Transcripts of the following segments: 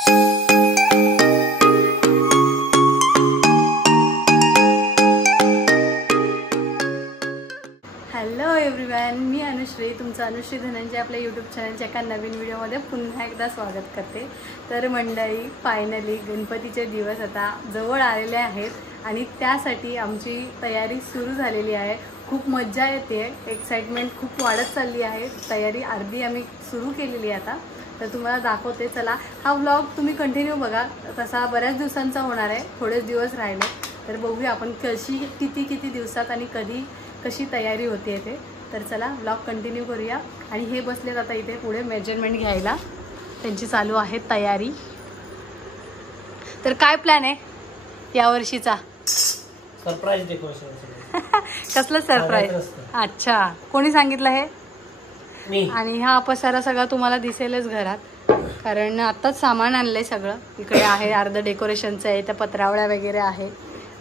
Hello everyone, मी अनुश्री, तुमचं अनुश्री धनंजय आपल्या YouTube चॅनलच्या एका नवीन व्हिडिओमध्ये पुन्हा एकदा स्वागत करते। तर मंडळी, फायनली गणपतीचे दिवस आता जवळ आलेले आहेत आणि त्यासाठी आमची तयारी सुरू झालेली आहे। खूप मजा येते, एक्साइटमेंट खूप वाढत चालली आहे। तयारी अर्धी आम्ही सुरू केलेली आहे आता, तर तुम्हाला दाखवते। चला, हा व्लॉग तुम्ही कंटिन्यू बघा। तसा बऱ्याच दिवसांचा होणार आहे, थोडेच दिवस राहिले, तर बघूया आपण किती दिवसात आणि कशी तयारी होते ते। तर चला व्लॉग कंटिन्यू करूया। आणि हे बसलेत आता इथे पुढे मेजरमेंट घ्यायला, त्यांची चालू आहे तयारी। तर काय प्लॅन आहे या वर्षीचा? Surprise decoration. कसलं सरप्राईज? अच्छा, कोणी सांगितलं हे? मी। आणि हा पसारा सगळा तुम्हाला दिसेलच घरात, कारण आत्ताच सामान आणलंय सगळं। इकडे आहे अर्ध डेकोरेशनचं आहे, त्या पत्रावळ्या वगैरे आहे,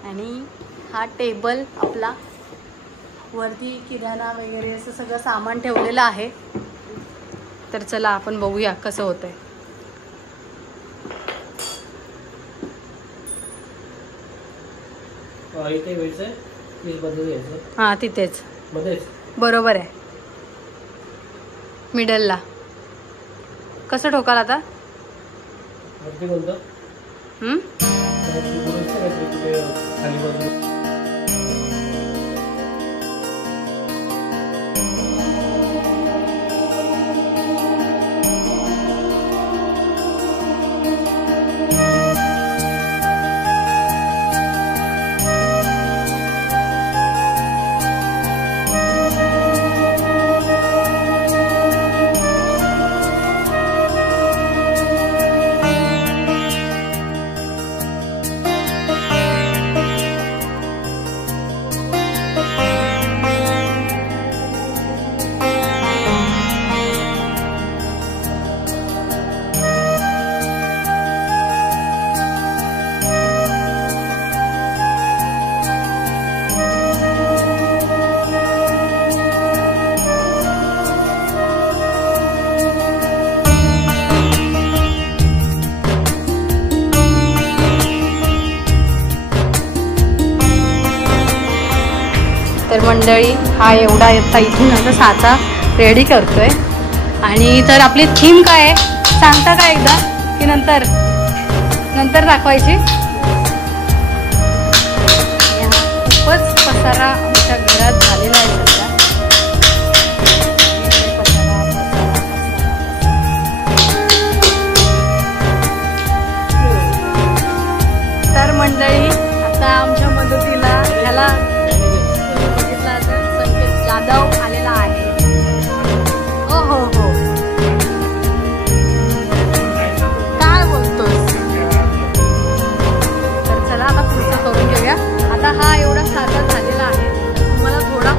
आणि हा टेबल आपला, वरती किराणा वगैरे असं सगळं सामान ठेवलेलं आहे। तर चला आपण बघूया कसं होतंय। हां, तिथेच बरोबर आहे, मिडलला। कसं ठोकाल आता? तर मंडळी, हा एवढा आता इथून असं साचा रेडी करतोय। आणि तर आपली थीम काय आहे सांगता का एकदा, की नंतर दाखवायची? खूपच पसारा आमच्या घरात झालेला आहे सध्या। तर मंडळी, आता आमच्या मदतीला ह्याला जाधव आलेला आहे। हो, काय बोलतोस? तर चला आता पुढचं करून घेऊया। आता हा एवढा साधा झालेला आहे, तुम्हाला थोडा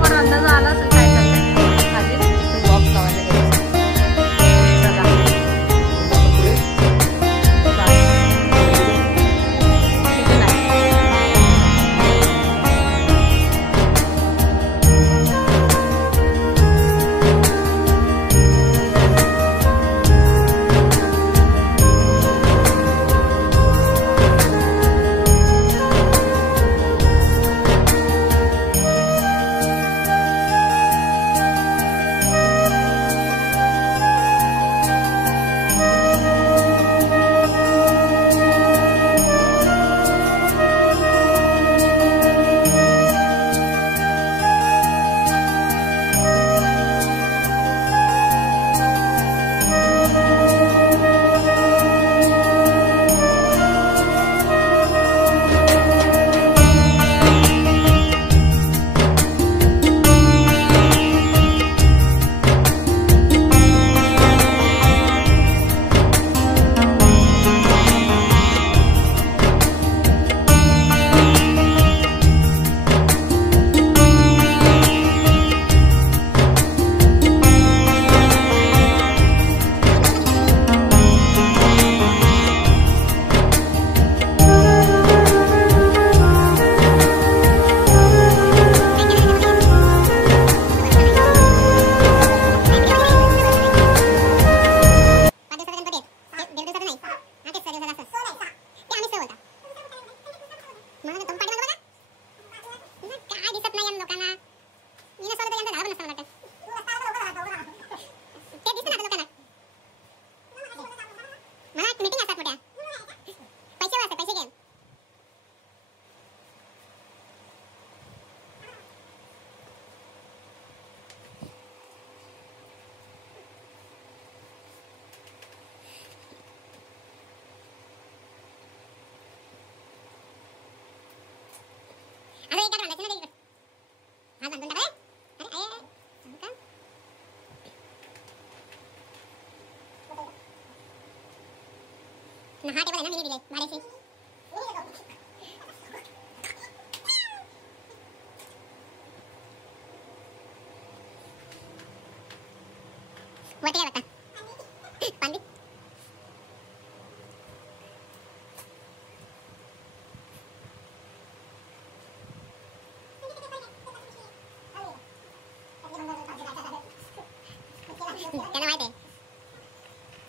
त्यांना माहिती आहे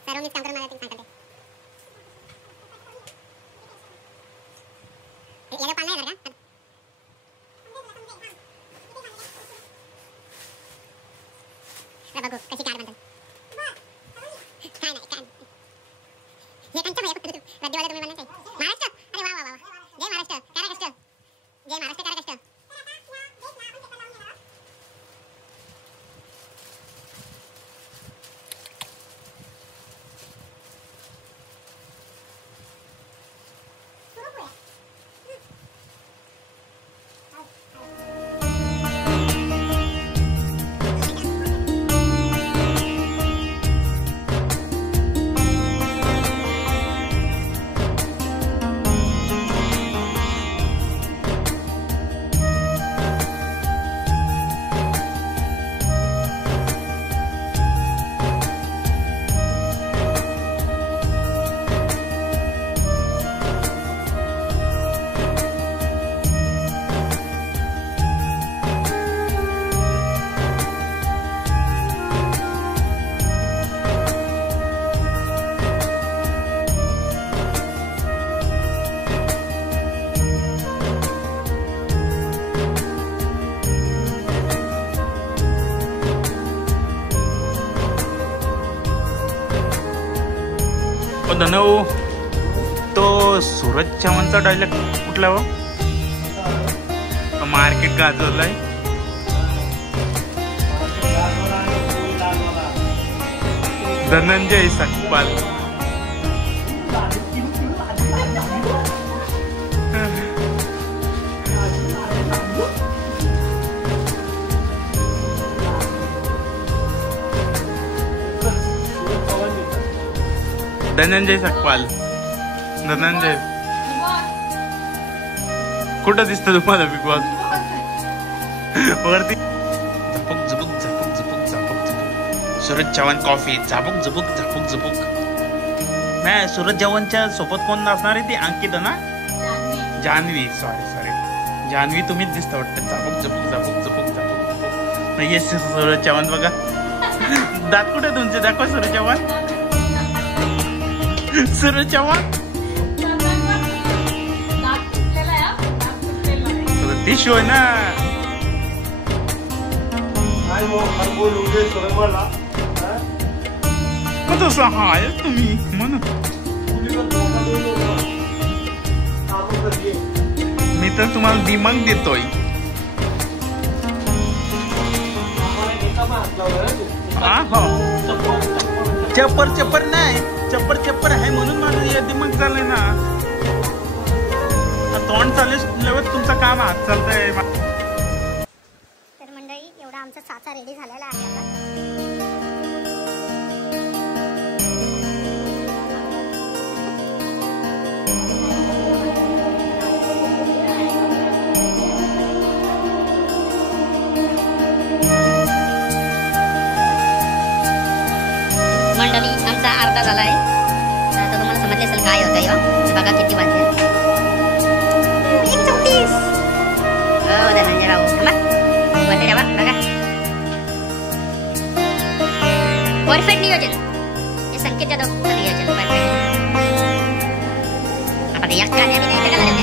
सर्व मीच काम करून मला सांगतात याला पाल नाही का बघू कशी कार बनतात काय नाही काय हे कंचा भाई रद्दीवाला तुम्ही बनवताय महाराष्ट्र अरे वा वा वा जय महाराष्ट्र काराकष्ट जय महाराष्ट्र काराकष्ट धनव तो सूरज चव्हाणचा डायलॉग कुठला हो मार्केट गाजवलाय धनंजय सकपाल धनंजय सकपाल धनंजय कुठं दिसतं तुम्हाला बिग बॉस वरती झपक झपक झपक झपक झपक झपक सूरज चव्हाण कॉफी झपक झपक झपक झपक नाही सूरज चव्हाणच्या सोबत कोण असणार आहे ती अंकिता ना जान्हवी सॉरी जान्हवी तुम्हीच दिसता वाटतं झपक झपक झपक झपक झपक नाही सूरज चव्हाण बघा दात कुठे तुमचे दाखवा सूरज चव्हाण सूरज चव्हाण टिश्यू आहे ना मग तसं हाय तुम्ही म्हणून मी तर तुम्हाला दिमाग देतोय चप्पर चप्पर नाही चप्पर आहे म्हणून माझं दिमाग चाललंय ना तोंड चालल्यावर तुमचं काम हात चालतंय. तर मंडळी एवढा आमचा साचा रेडी झालेला आहे आता मंडळी आमचा अर्धा झाला आहे आता तुम्हाला समजले असेल काय होतं हे बघा किती वाजले 1:34 हो धनंजय भाऊ थांबा वरती ठेवा बघा परफेक्ट नियोजन हे संकेत जाधवचं नियोजन परफेक्ट आपण या कान्या मी नाही टाकला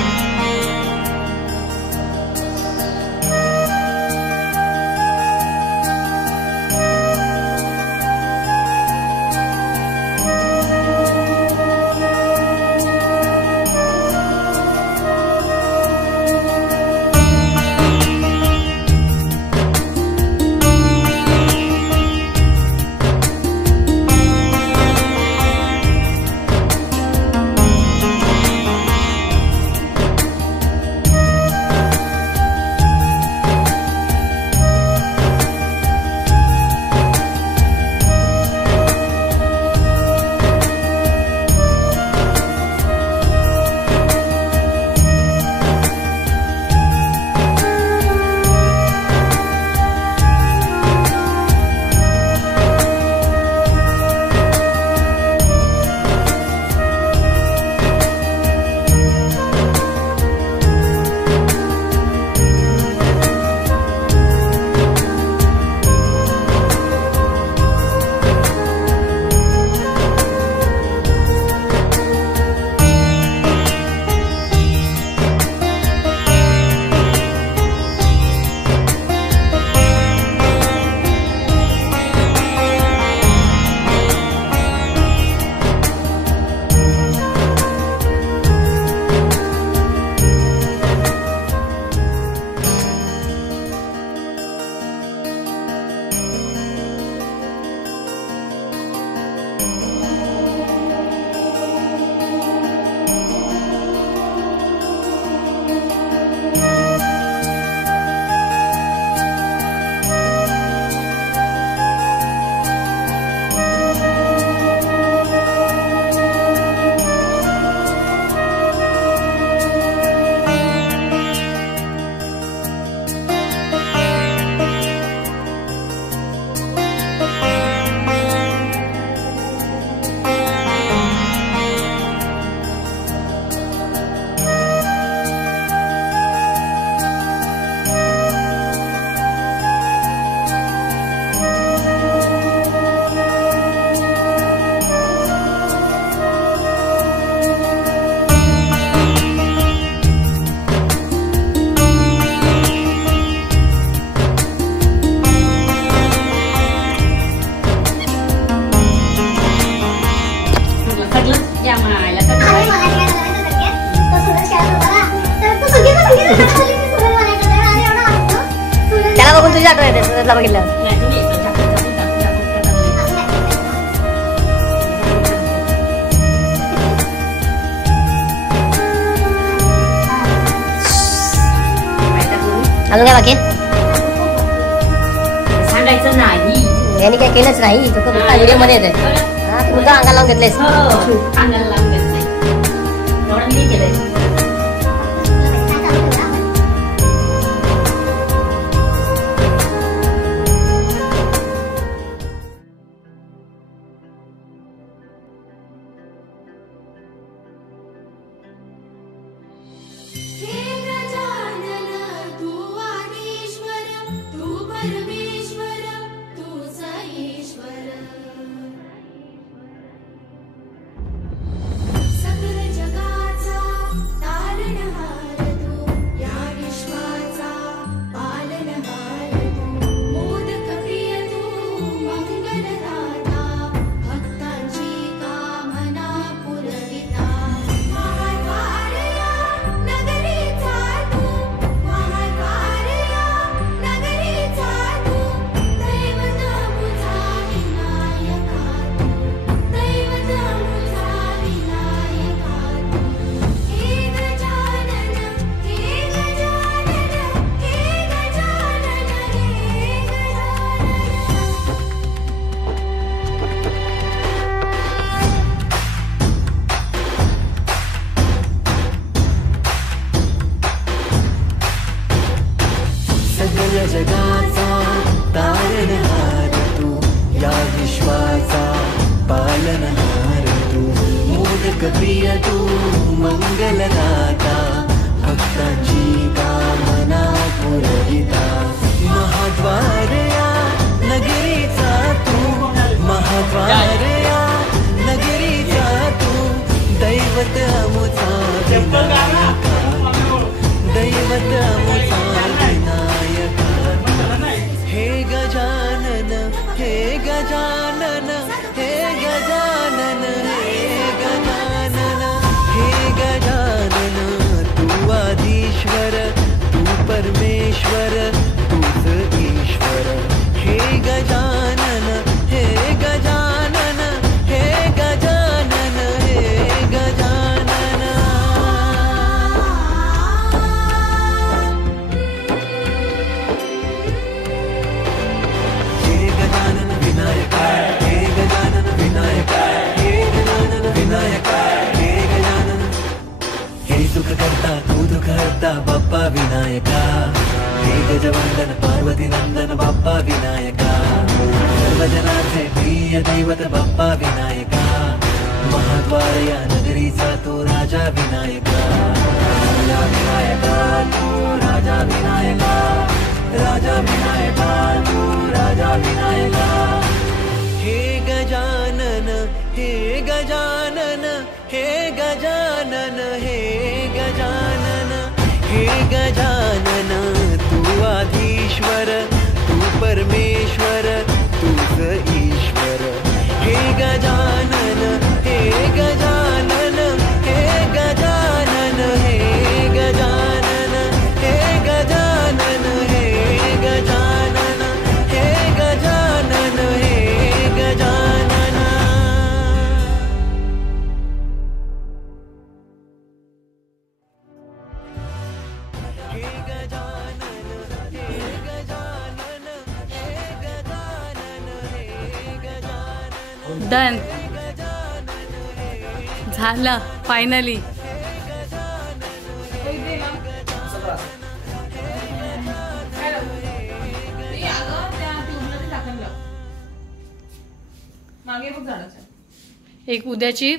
आठवण येते सुरतला बघितल्यावर. अजून काय बाकी सांगायचं नाही. यांनी काय केलंच नाही. तो व्हिडिओ मध्ये येते. तू मुद्दा अंगाला लावून घेतलेस. अंगाला लावून घेत नाही एवढं मी केलंय. जगाचा तारणहार तू, या विश्वाचा पालनहार तू, मोदक प्रिय तू, मंगलदाता, भक्तांची कामना पुरविता, महाद्वार या नगरीचा तू, महाद्वार या नगरीचा तू, दैवत अमुचा विनायका, दैवत अमुचा विनायका. हे गजानन, हे गजानन, हे गजानन, हे गजानन, हे गजानन, तू आदिश्वर, तू परमेश्वर, तूच ईश्वर. हे गजानन, हे गजानन, हे गजानन, हे गजानन. सुख करता तू दुख हरता बाप्पा विनायका. हे गजवंदन पार्वती नंदन बाप्पा विनायका. सर्वजनाचे प्रिय दैवत बाप्पा विनायका. महाद्वार या नगरीचा तू राजा विनायका. राजा विनायका तू राजा विनायका. राजा विनायका तू राजा विनायका. हे गजानन, हे गजानन, हे गजानन, हे गजानन, हे गजानन, तू आधीश्वर, तू परमेश्वर, तूच ईश्वर. हे गजानन, हे गजानन, हे गजानन, हे गजानन, हे गजानन, हे गजानन, हे गजानन, हे गजानन. डन झालं फायनली. एक उद्याची